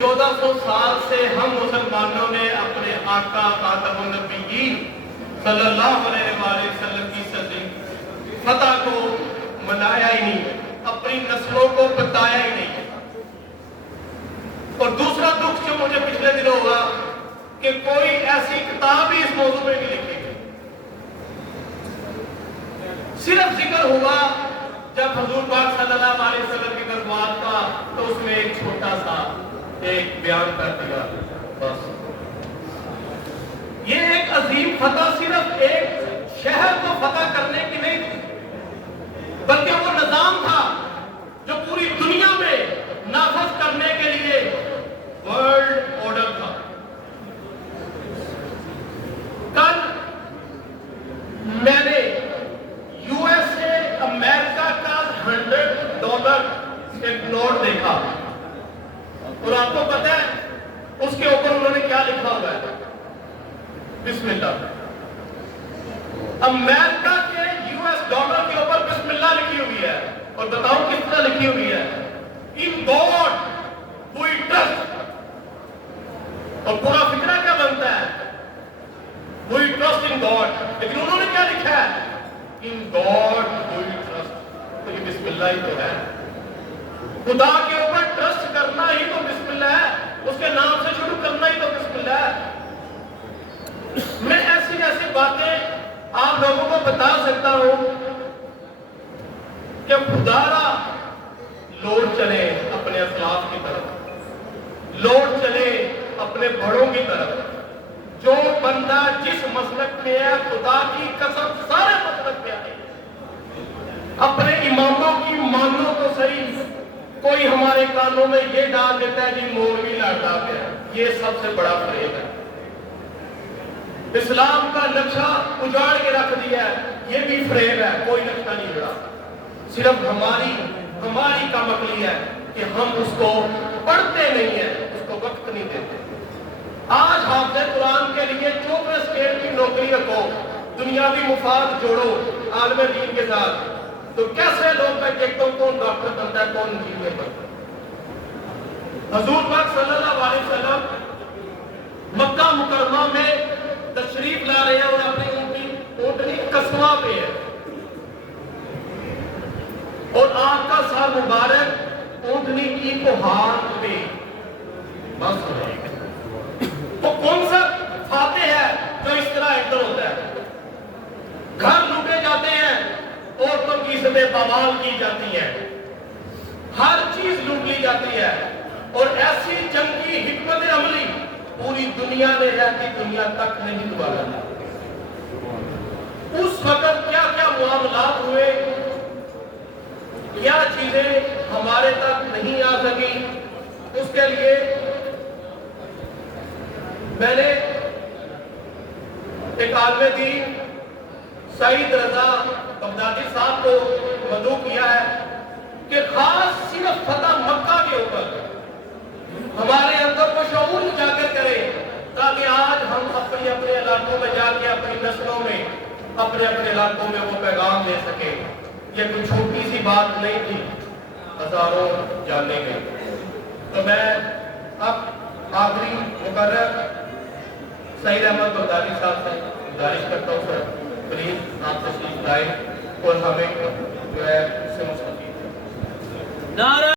1400 साल से हम मुसलमानों ने अपने आका खातमुन नबिय्यीन सल्लल्लाहु अलैहि वसल्लम की सदी फतह को मनाया ही नहीं, अपनी नस्लों को बताया ही नहीं। और दूसरा दुख जो मुझे पिछले दिनों हुआ कि कोई ऐसी किताब भी इस मौजू में नहीं लिखी गई। सिर्फ जिक्र हुआ जब हुजूर पाक सल्लल्लाहु अलैहि वसल्लम की गज़वात का, तो उसमें एक छोटा सा एक बयान कर दिया बस। ये एक अजीम फतह सिर्फ एक शहर को फतह करने की नहीं थी, बल्कि वो निजाम था जो पूरी दुनिया में नाफज करने के लिए वर्ल्ड ऑर्डर था। कल मैंने यूएसए अमेरिका का $100 एक नोट देखा, और आपको पता है उसके ऊपर उन्होंने क्या लिखा हुआ है? बिस्मिल्लाह। अमेरिका के यूएस डॉलर के ऊपर बिस्मिल्लाह लिखी हुई है, और बताओ किस तरह लिखी हुई है? In God we trust. और पूरा फिक्रा क्या बनता है? We trust in God. लेकिन उन्होंने क्या लिखा है? In God we trust. तो ये बिस्मिल्लाह ही तो है। खुदा के ऊपर ट्रस्ट करना ही तो बिस्मिल्लाह है, उसके नाम से शुरू करना ही तो बिस्मिल्लाह है। मैं ऐसी ऐसी बातें आप लोगों को बता सकता हूं कि खुदारा लौट चले अपने असलाफ की तरफ, लौट चले अपने बड़ों की तरफ। जो बंदा जिस मसलक में है, खुदा की कसम सारे मसलक में आए, अपने इमामों की मानो तो सही। कोई हमारे कानों में ये डाल देता है जी मौलवी लड़ता है, ये सबसे बड़ा फरेब है। इस्लाम का नक्शा उजाड़ के रख दिया है, ये भी फरेब है। कोई नक्शा नहीं जुड़ा, सिर्फ हमारी कमअक्ली है कि हम उसको पढ़ते नहीं है, उसको वक्त नहीं देते। आज हाफ़िज़ कुरान के लिए 24 स्टेट की नौकरी रखो, दुनियावी मुफाद जोड़ो आलम दीन के साथ, तो कैसे लोग मैं देखता हूं कौन डॉक्टर बनता है, कौन इंजीनियर बनता है। हुजूर पाक सल्लल्लाहु अलैहि वसल्लम मक्का मुकर्रमा में तशरीफ ला रहे हैं और अपनी ऊँटनी कस्वा पे है, और आपका सर मुबारक ऊँटनी की कोहार पे बस है। तो कौन सा फाते है जो इस तरह एंटर होता है? घर लूटे जाते हैं, औरतों की इज्जतें बवाल की जाती हैं, हर चीज लूट ली जाती है, और ऐसी जंग की हिकमत अमली पूरी दुनिया में रहती दुनिया तक नहीं दोबारा। उस वक्त क्या क्या मामलात हुए, क्या चीजें हमारे तक नहीं आ सकी, उसके लिए मैंने एक आलिम दीन सईद रजा बगदादी साहब को मदऊ किया है कि खास सिर्फ फतह मक्का के ऊपर हमारे अंदर को शऊर उजागर करें, ताकि आज हम अपने अपने इलाकों में जाके अपनी नस्लों में अपने अपने इलाकों में वो पैगाम दे सके। ये कोई छोटी सी बात नहीं थी, हजारों जाने गई। तो मैं अब आखिरी मुकर्रर सईद अहमद बगदादी साहब से गुजारिश करता हूँ, सर प्लीज आप तशरीफ लाए और हमें जो है उससे मुस्तफीद।